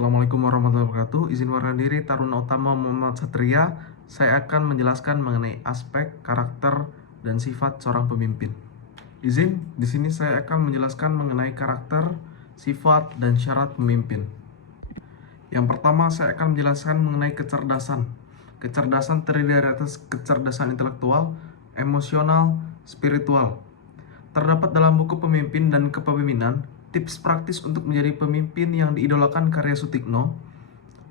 Assalamualaikum warahmatullahi wabarakatuh. Izin warga diri Taruna Utama Muhammad Satria. Saya akan menjelaskan mengenai aspek, karakter, dan sifat seorang pemimpin. Izin, di sini saya akan menjelaskan mengenai karakter, sifat, dan syarat pemimpin. Yang pertama, saya akan menjelaskan mengenai kecerdasan. Kecerdasan terdiri dari atas kecerdasan intelektual, emosional, spiritual. Terdapat dalam buku Pemimpin dan Kepemimpinan, tips praktis untuk menjadi pemimpin yang diidolakan karya Sutikno,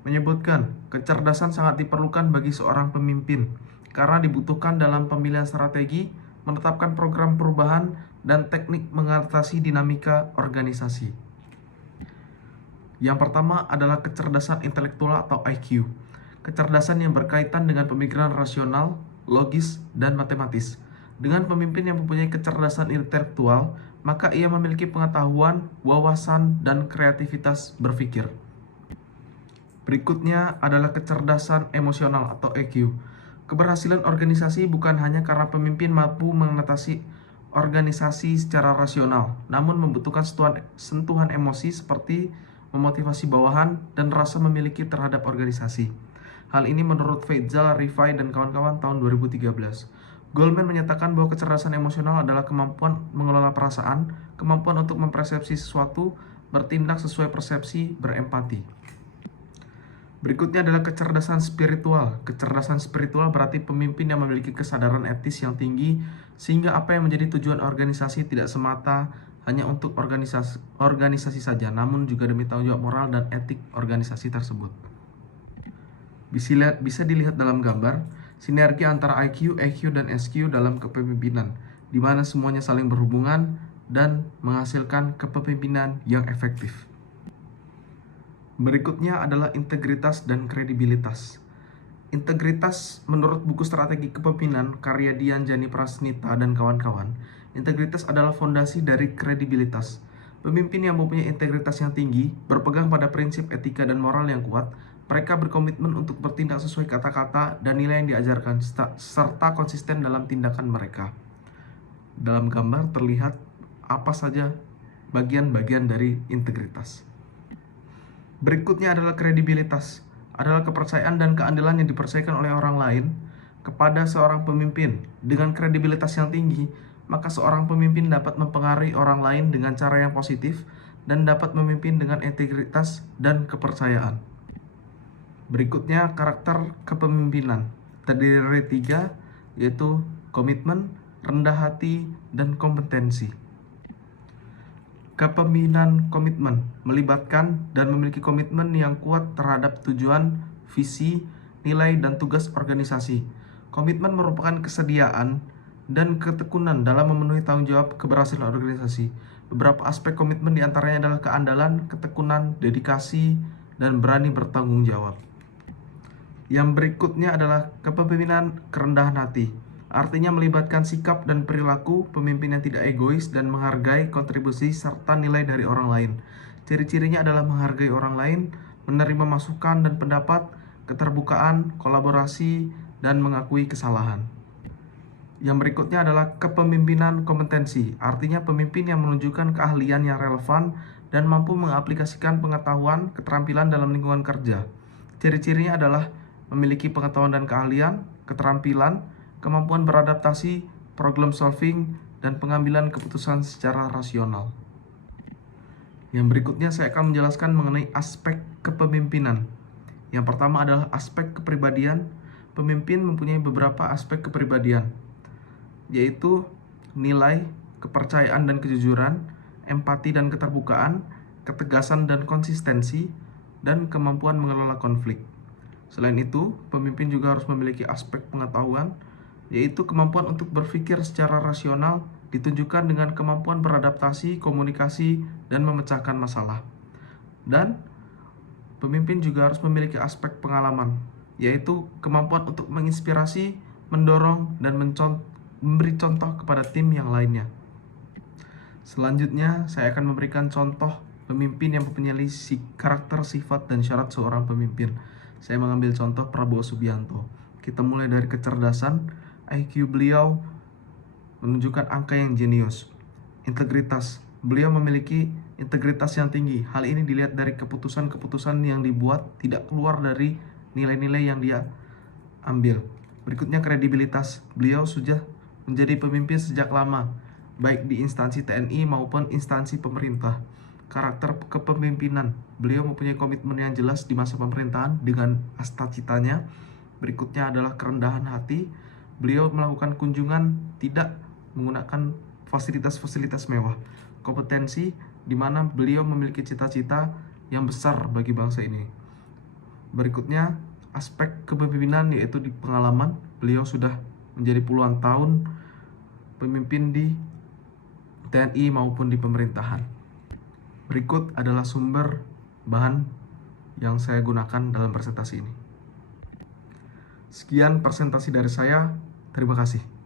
menyebutkan kecerdasan sangat diperlukan bagi seorang pemimpin karena dibutuhkan dalam pemilihan strategi, menetapkan program perubahan, dan teknik mengatasi dinamika organisasi. Yang pertama adalah kecerdasan intelektual atau IQ. Kecerdasan yang berkaitan dengan pemikiran rasional, logis, dan matematis. Dengan pemimpin yang mempunyai kecerdasan intelektual, maka ia memiliki pengetahuan, wawasan, dan kreativitas berpikir. Berikutnya adalah kecerdasan emosional atau EQ. Keberhasilan organisasi bukan hanya karena pemimpin mampu mengatasi organisasi secara rasional, namun membutuhkan sentuhan emosi seperti memotivasi bawahan dan rasa memiliki terhadap organisasi. Hal ini menurut Faizal Rifai dan kawan-kawan tahun 2013. Goldman menyatakan bahwa kecerdasan emosional adalah kemampuan mengelola perasaan, kemampuan untuk mempersepsi sesuatu, bertindak sesuai persepsi, berempati. Berikutnya adalah kecerdasan spiritual. Kecerdasan spiritual berarti pemimpin yang memiliki kesadaran etis yang tinggi, sehingga apa yang menjadi tujuan organisasi tidak semata hanya untuk organisasi saja, namun juga demi tanggung jawab moral dan etik organisasi tersebut. Bisa dilihat dalam gambar, sinergi antara IQ, EQ, dan SQ dalam kepemimpinan, di mana semuanya saling berhubungan dan menghasilkan kepemimpinan yang efektif. Berikutnya adalah integritas dan kredibilitas. Integritas menurut buku Strategi Kepemimpinan karya Dian Jani Prasnita dan kawan-kawan, integritas adalah fondasi dari kredibilitas. Pemimpin yang mempunyai integritas yang tinggi, berpegang pada prinsip etika dan moral yang kuat, mereka berkomitmen untuk bertindak sesuai kata-kata dan nilai yang diajarkan, serta konsisten dalam tindakan mereka. Dalam gambar terlihat apa saja bagian-bagian dari integritas. Berikutnya adalah kredibilitas, adalah kepercayaan dan keandalan yang dipercayakan oleh orang lain kepada seorang pemimpin. Dengan kredibilitas yang tinggi, maka seorang pemimpin dapat mempengaruhi orang lain dengan cara yang positif dan dapat memimpin dengan integritas dan kepercayaan. Berikutnya, karakter kepemimpinan. Terdiri dari 3, yaitu komitmen, rendah hati, dan kompetensi. Kepemimpinan komitmen melibatkan dan memiliki komitmen yang kuat terhadap tujuan, visi, nilai, dan tugas organisasi. Komitmen merupakan kesediaan dan ketekunan dalam memenuhi tanggung jawab keberhasilan organisasi. Beberapa aspek komitmen diantaranya adalah keandalan, ketekunan, dedikasi, dan berani bertanggung jawab. Yang berikutnya adalah kepemimpinan kerendahan hati. Artinya melibatkan sikap dan perilaku pemimpin yang tidak egois dan menghargai kontribusi serta nilai dari orang lain. Ciri-cirinya adalah menghargai orang lain, menerima masukan dan pendapat, keterbukaan, kolaborasi, dan mengakui kesalahan. Yang berikutnya adalah kepemimpinan kompetensi. Artinya pemimpin yang menunjukkan keahlian yang relevan dan mampu mengaplikasikan pengetahuan, keterampilan dalam lingkungan kerja. Ciri-cirinya adalah memiliki pengetahuan dan keahlian, keterampilan, kemampuan beradaptasi, problem solving, dan pengambilan keputusan secara rasional. Yang berikutnya saya akan menjelaskan mengenai aspek kepemimpinan. Yang pertama adalah aspek kepribadian. Pemimpin mempunyai beberapa aspek kepribadian, yaitu nilai, kepercayaan dan kejujuran, empati dan keterbukaan, ketegasan dan konsistensi, dan kemampuan mengelola konflik. Selain itu, pemimpin juga harus memiliki aspek pengetahuan, yaitu kemampuan untuk berpikir secara rasional, ditunjukkan dengan kemampuan beradaptasi, komunikasi, dan memecahkan masalah. Dan pemimpin juga harus memiliki aspek pengalaman, yaitu kemampuan untuk menginspirasi, mendorong, dan memberi contoh kepada tim yang lainnya. Selanjutnya, saya akan memberikan contoh pemimpin yang mempunyai karakter, sifat, dan syarat seorang pemimpin. Saya mengambil contoh Prabowo Subianto. Kita mulai dari kecerdasan. IQ beliau menunjukkan angka yang jenius. Integritas, beliau memiliki integritas yang tinggi. Hal ini dilihat dari keputusan-keputusan yang dibuat tidak keluar dari nilai-nilai yang dia ambil. Berikutnya kredibilitas. Beliau sudah menjadi pemimpin sejak lama, baik di instansi TNI maupun instansi pemerintah. Karakter kepemimpinan. Beliau mempunyai komitmen yang jelas di masa pemerintahan dengan astacitanya. Berikutnya adalah kerendahan hati. Beliau melakukan kunjungan tidak menggunakan fasilitas-fasilitas mewah. Kompetensi, di mana beliau memiliki cita-cita yang besar bagi bangsa ini. Berikutnya, aspek kepemimpinan, yaitu di pengalaman. Beliau sudah menjadi puluhan tahun pemimpin di TNI maupun di pemerintahan. Berikut adalah sumber bahan yang saya gunakan dalam presentasi ini. Sekian presentasi dari saya. Terima kasih.